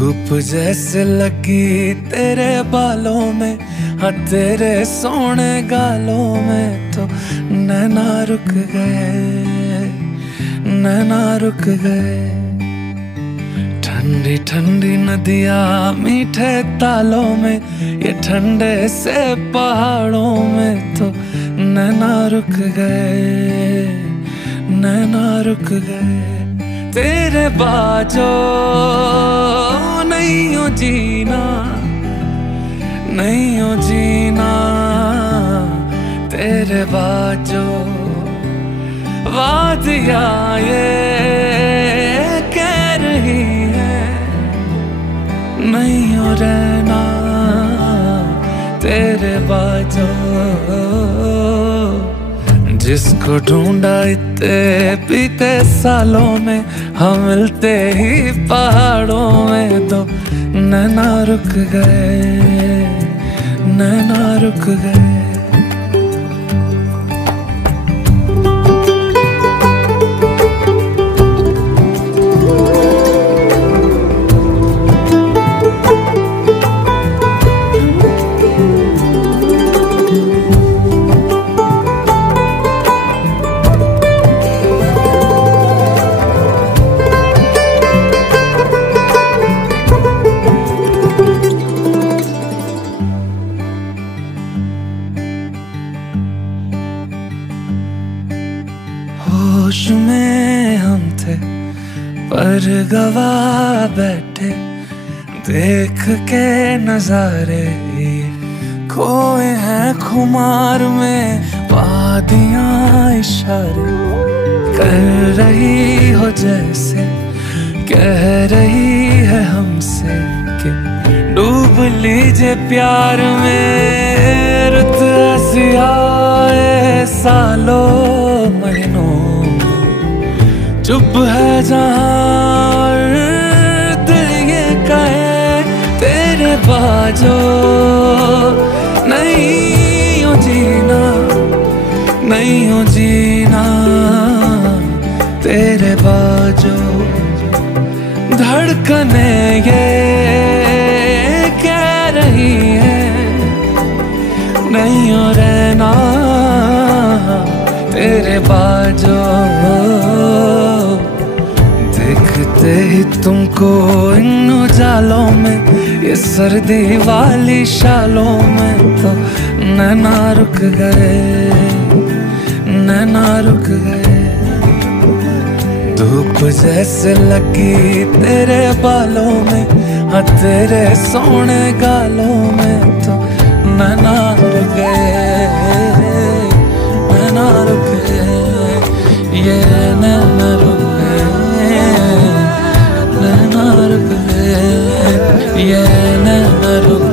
धूप जैसे लगी तेरे बालों में, हाँ तेरे सोने गालों में तो नैना रुक गए, नैना रुक गए। ठंडी ठंडी नदियाँ मीठे तालों में, ये ठंडे से पहाड़ों में तो नैना रुक गए, नैना रुक गए। तेरे बाजो नहीं हो जीना, नहीं हो जीना, तेरे बाजो वादियाँ ये कह रही है नहीं हो रहना, तेरे बाजो। जिसको ढूंढा इतने बीते सालों में, हम मिलते ही पहाड़ों में तो नैना रुक गए, नैना रुक गए। होश में हम थे पर गवा बैठे, देख के नजारे खोए हैं खुमार में। वादियाँ इशारे कर रही हो जैसे कह रही है हमसे कि डूब लीजिए प्यार में। रुत ऐसी आए सालों महीनों, चुप है जहाँ दिल ये कहे तेरे बाजो नहीं हो जीना, नहीं हो जीना, तेरे बाजो। धड़कने ये कह रही है नहीं हो रहना, तेरे बाजो। देखते ही तुमको इन उजालों में, ये सर्दी वाली शालों में तो नैना रुक गए, नैना रुक गए। धूप जैसे लगी तेरे बालों में, हाँ तेरे सोने गालों में तो नैना रुक गए, नैना रुक गए, ये नैना रुक गए, नैना रुक गए, ये नैना रुक